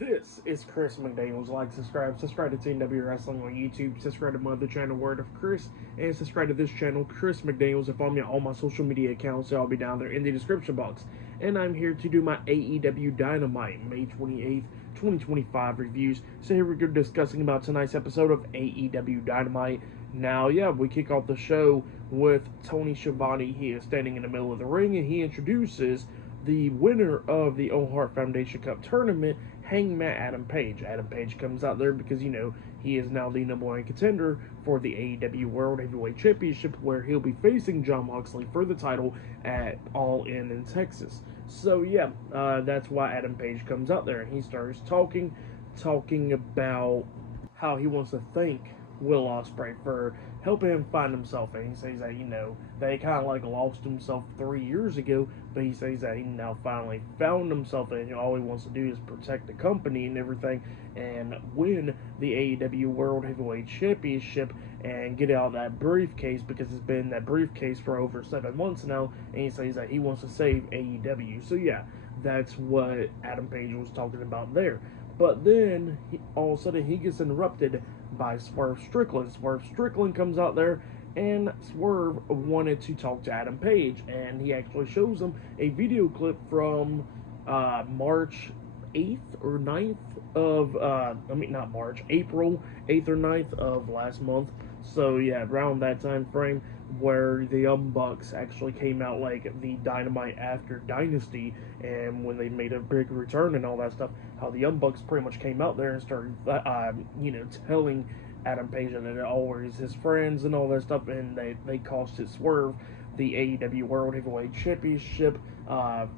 This is Chris McDaniels. Like, subscribe to TNW Wrestling on YouTube, subscribe to my other channel, Word of Chris, and subscribe to this channel, Chris McDaniels, and follow me on all my social media accounts. I'll be down there in the description box. And I'm here to do my AEW Dynamite May 28th, 2025 reviews. So here we go discussing about tonight's episode of AEW Dynamite. Now, we kick off the show with Tony Schiavone. He is standing in the middle of the ring, and he introduces the winner of the Owen Hart Foundation Cup tournament, Hangman Adam Page. Adam Page comes out there because, he is now the #1 contender for the AEW World Heavyweight Championship, where he'll be facing Jon Moxley for the title at All In Texas. So, that's why Adam Page comes out there, and he starts talking about how he wants to thank Will Ospreay for helping him find himself. And he says that, that he kind of like lost himself 3 years ago, but he says that he now finally found himself, and all he wants to do is protect the company and everything and win the AEW World Heavyweight Championship and get out that briefcase, because it's been that briefcase for over 7 months now, and he says that he wants to save AEW. So that's what Adam Page was talking about there. But then, all of a sudden, he gets interrupted by Swerve Strickland. Swerve Strickland comes out there, and Swerve wanted to talk to Adam Page, and he actually shows him a video clip from March 8th or 9th of, April 8th or 9th of last month. So, around that time frame, where the Young Bucks actually came out like the Dynamite after Dynasty, and when they made a big return and all that stuff, how the Young Bucks pretty much came out there and started, telling Adam Page that they're always his friends and all that stuff, and they costed Swerve the AEW World Heavyweight Championship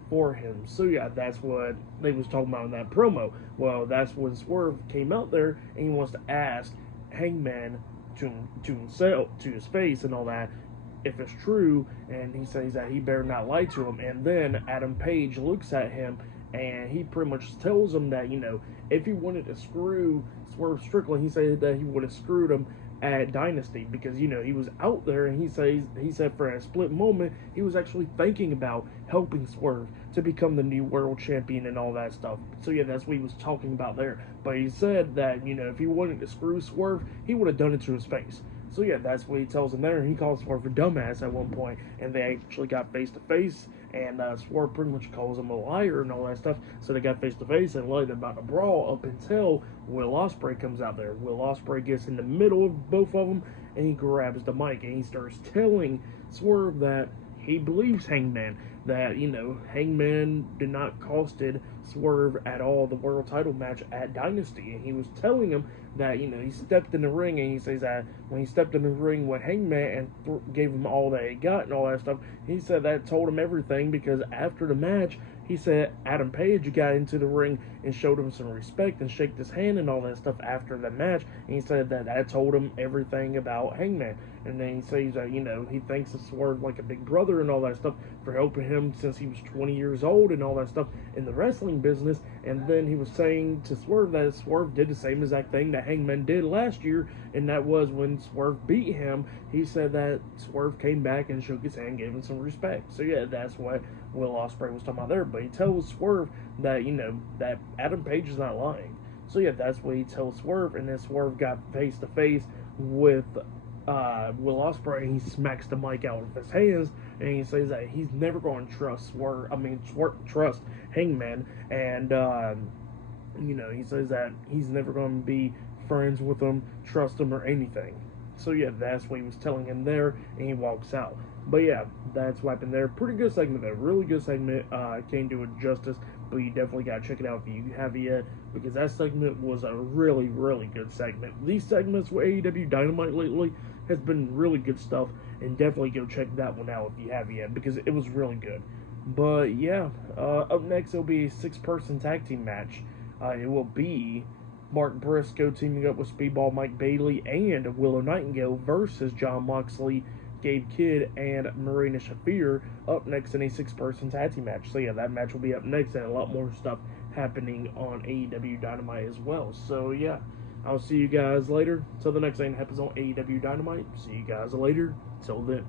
for him. So that's what they was talking about in that promo. Well, that's when Swerve came out there, and he wants to ask Hangman to his face and all that, if it's true, and he says that he better not lie to him. And then Adam Page looks at him, and he pretty much tells him that, if he wanted to screw Swerve Strickland, he said that he would have screwed him at Dynasty, because, he was out there, and he said for a split moment, he was actually thinking about helping Swerve to become the new world champion and all that stuff. So that's what he was talking about there. But he said that, if he wanted to screw Swerve, he would have done it to his face. So that's what he tells him there, and he calls Swerve a dumbass at one point, and they actually got face to face, and Swerve pretty much calls him a liar and all that stuff. So they got face to face, and later about to brawl up until Will Ospreay comes out there. Will Ospreay gets in the middle of both of them, and he grabs the mic, and he starts telling Swerve that he believes Hangman, that, Hangman did not costed Swerve at all the world title match at Dynasty. And he was telling him that, he stepped in the ring, and he says that when he stepped in the ring with Hangman and gave him all that he got and all that stuff, he said that told him everything, because after the match, he said Adam Page got into the ring and showed him some respect and shook his hand and all that stuff after the match, and he said that told him everything about Hangman. And then he says that, he thanks Swerve like a big brother and all that stuff for helping him since he was 20 years old and all that stuff in the wrestling business. And then he was saying to Swerve that Swerve did the same exact thing that Hangman did last year, and that was when Swerve beat him, he said that Swerve came back and shook his hand, gave him some respect. So that's what Will Ospreay was talking about there. But he tells Swerve that, that Adam Page is not lying. So that's what he tells Swerve, and then Swerve got face to face with Will Ospreay, and he smacks the mic out of his hands, and he says that he's never going to trust trust Hangman, and he says that he's never going to be friends with him, trust him, or anything. So that's what he was telling him there, and he walks out. But that's what happened there. Pretty good segment there, really good segment. Can't do it justice, but you definitely gotta check it out if you haven't yet, because that segment was a really, really good segment. These segments with AEW Dynamite lately has been really good stuff, and definitely go check that one out if you haven't yet, because it was really good. But up next it'll be a 6-person tag team match. It will be Mark Briscoe teaming up with Speedball Mike Bailey and Willow Nightingale versus Jon Moxley, Gabe Kidd, and Marina Shafir up next in a 6-person tag team match. So that match will be up next, and a lot more stuff happening on AEW Dynamite as well. So I'll see you guys later. Till the next thing happens on AEW Dynamite. See you guys later. Till then.